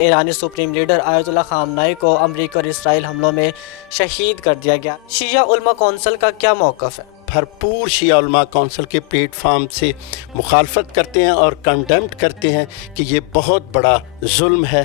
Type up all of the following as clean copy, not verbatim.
ایرانی supreme leader آیت اللہ خامنائی کو امریکہ اور اسرائیل حملوں میں شہید کر دیا گیا۔ شیعہ علماء کونسل کا کیا موقف ہے؟ بھرپور شیعہ علماء کونسل کے پلیٹ فارم سے مخالفت کرتے ہیں اور کنڈیمڈ کرتے ہیں کہ یہ بہت بڑا ظلم ہے۔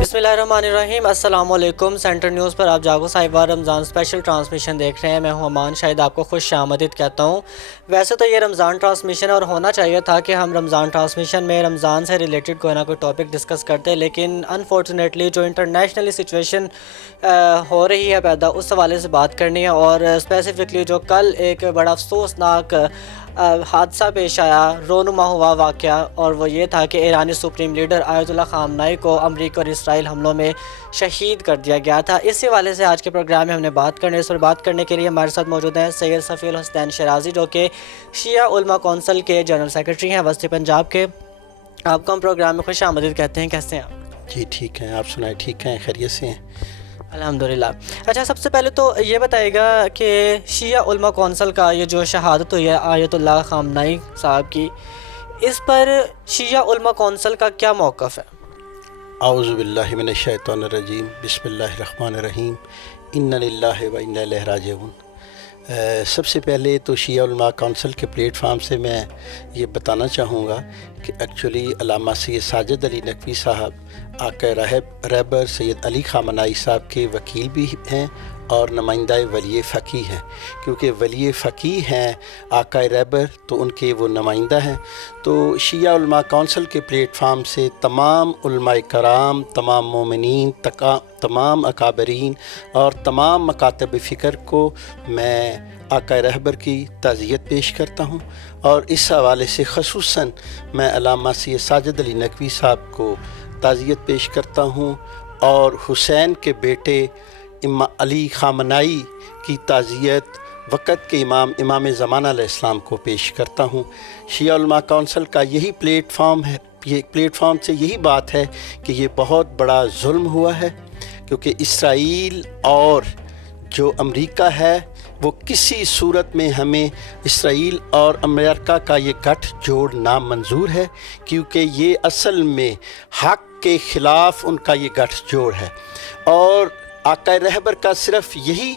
بسم اللہ الرحمن الرحیم، السلام علیکم۔ سینٹر نیوز پر آپ جاگو صاحبہ رمضان اسپیشل ٹرانسمیشن دیکھ رہے ہیں۔ میں ہوں امان شاہد، آپ کو خوش آمدید کہتا ہوں۔ ویسے تو یہ رمضان ٹرانسمیشن اور ہونا چاہیے تھا کہ ہم رمضان ٹرانسمیشن میں رمضان سے ریلیٹڈ کوئی نہ کوئی ٹاپک ڈسکس کرتے، لیکن انفارچونیٹلی جو انٹرنیشنلی سچویشن ہو رہی ہے پیدا، اس حوالے سے بات کرنی ہے۔ اور اسپیسیفکلی جو کل ایک بڑا افسوسناک حادثہ پیش آیا، رونما ہوا واقعہ، اور وہ یہ تھا کہ ایرانی سپریم لیڈر آیت اللہ خامنائی کو امریکہ اور اسرائیل حملوں میں شہید کر دیا گیا تھا۔ اس حوالے سے آج کے پروگرام میں ہم نے بات کرنے، اس پر بات کرنے کے لیے ہمارے ساتھ موجود ہیں سید صفی الحسنین شیرازی، جو کہ شیعہ علماء کونسل کے جنرل سیکرٹری ہیں وسطی پنجاب کے۔ آپ کو ہم پروگرام میں خوش آمدید کہتے ہیں۔ کیسے ہیں آپ؟ جی ٹھیک ہیں، آپ سنائیں ٹھیک ہیں، خیریت سے ہیں؟ الحمدللہ۔ اچھا، سب سے پہلے تو یہ بتائیے گا کہ شیعہ علماء کونسل کا یہ جو شہادت ہوئی ہے آیت اللہ خامنائی صاحب کی، اس پر شیعہ علماء کونسل کا کیا موقف ہے؟ اعوذ باللہ من الشیطان الرجیم، بسم اللہ الرحمن الرحیم، انا للہ و انا الیہ راجعون۔ سب سے پہلے تو شیعہ علماء کونسل کے پلیٹ فارم سے میں یہ بتانا چاہوں گا کہ ایکچولی علامہ سید ساجد علی نقوی صاحب آقا رہبر سید علی خامنائی صاحب کے وکیل بھی ہیں اور نمائندہ ولی فقیہ ہیں، کیونکہ ولی فقیہ ہیں آقا رہبر تو ان کے وہ نمائندہ ہیں۔ تو شیعہ علماء کونسل کے پلیٹ فارم سے تمام علماء کرام، تمام مومنین، تمام اکابرین اور تمام مکاتب فکر کو میں آقا رہبر کی تعزیت پیش کرتا ہوں، اور اس حوالے سے خصوصاً میں علامہ سید ساجد علی نقوی صاحب کو تعزیت پیش کرتا ہوں، اور حسین کے بیٹے علی خامنائی کی تعزیت وقت کے امام زمانہ علیہ السلام کو پیش کرتا ہوں۔ شیعہ علماء کونسل کا یہی پلیٹ فارم ہے، یہ پلیٹ فارم سے یہی بات ہے کہ یہ بہت بڑا ظلم ہوا ہے، کیونکہ اسرائیل اور جو امریکہ ہے وہ کسی صورت میں ہمیں اسرائیل اور امریکہ کا یہ گٹھ جوڑ نامنظور ہے، کیونکہ یہ اصل میں حق کے خلاف ان کا یہ گٹھ جوڑ ہے۔ اور آقا رہبر کا صرف یہی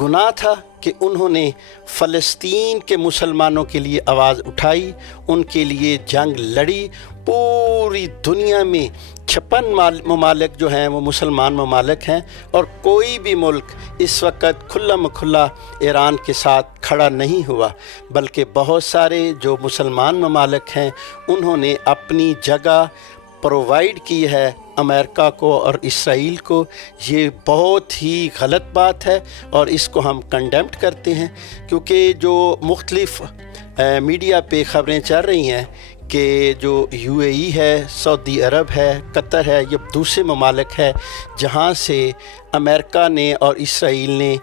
گناہ تھا کہ انہوں نے فلسطین کے مسلمانوں کے لیے آواز اٹھائی، ان کے لیے جنگ لڑی۔ پوری دنیا میں 56 ممالک جو ہیں وہ مسلمان ممالک ہیں، اور کوئی بھی ملک اس وقت کھلا ایران کے ساتھ کھڑا نہیں ہوا، بلکہ بہت سارے جو مسلمان ممالک ہیں انہوں نے اپنی جگہ پرووائیڈ کی ہے امریکہ کو اور اسرائیل کو۔ یہ بہت ہی غلط بات ہے اور اس کو ہم کنڈیمڈ کرتے ہیں، کیونکہ جو مختلف میڈیا پہ خبریں چل رہی ہیں کہ جو UAE ہے، سعودی عرب ہے، قطر ہے، یہ دوسرے ممالک ہے جہاں سے امریکہ نے اور اسرائیل نے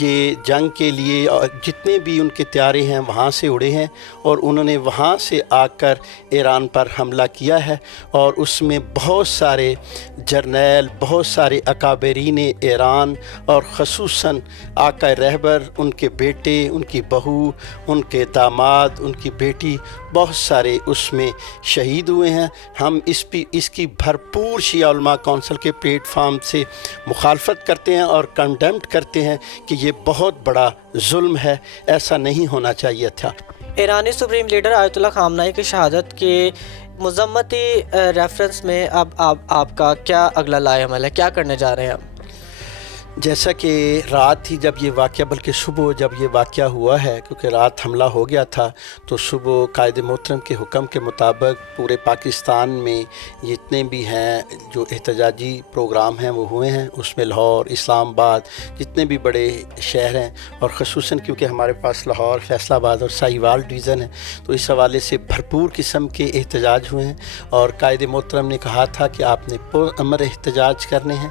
یہ جنگ کے لیے جتنے بھی ان کے طیارے ہیں وہاں سے اڑے ہیں، اور انہوں نے وہاں سے آ کر ایران پر حملہ کیا ہے، اور اس میں بہت سارے جرنیل، بہت سارے اکابرین ایران اور خصوصاً آقا رہبر، ان کے بیٹے، ان کی بہو، ان کے داماد، ان کی بیٹی، بہت سارے اس میں شہید ہوئے ہیں۔ ہم اس کی بھرپور شیعہ علماء کونسل کے پلیٹ فارم سے مخالفت کرتے ہیں اور کنڈیمڈ کرتے ہیں کہ یہ بہت بڑا ظلم ہے، ایسا نہیں ہونا چاہیے تھا۔ ایرانی سپریم لیڈر آیت اللہ خامنائی کی شہادت کی مذمتی ریفرنس میں اب آپ کا کیا اگلا لائحہ عمل ہے؟ کیا کرنے جا رہے ہیں آپ؟ جیسا کہ رات تھی جب یہ واقعہ، بلکہ صبح جب یہ واقعہ ہوا ہے، کیونکہ رات حملہ ہو گیا تھا، تو صبح قائد محترم کے حکم کے مطابق پورے پاکستان میں جتنے بھی ہیں جو احتجاجی پروگرام ہیں وہ ہوئے ہیں۔ اس میں لاہور، اسلام آباد، جتنے بھی بڑے شہر ہیں، اور خصوصاً کیونکہ ہمارے پاس لاہور، فیصل آباد اور ساہیوال ڈویژن ہے، تو اس حوالے سے بھرپور قسم کے احتجاج ہوئے ہیں، اور قائد محترم نے کہا تھا کہ آپ نے پرامن احتجاج کرنے ہیں،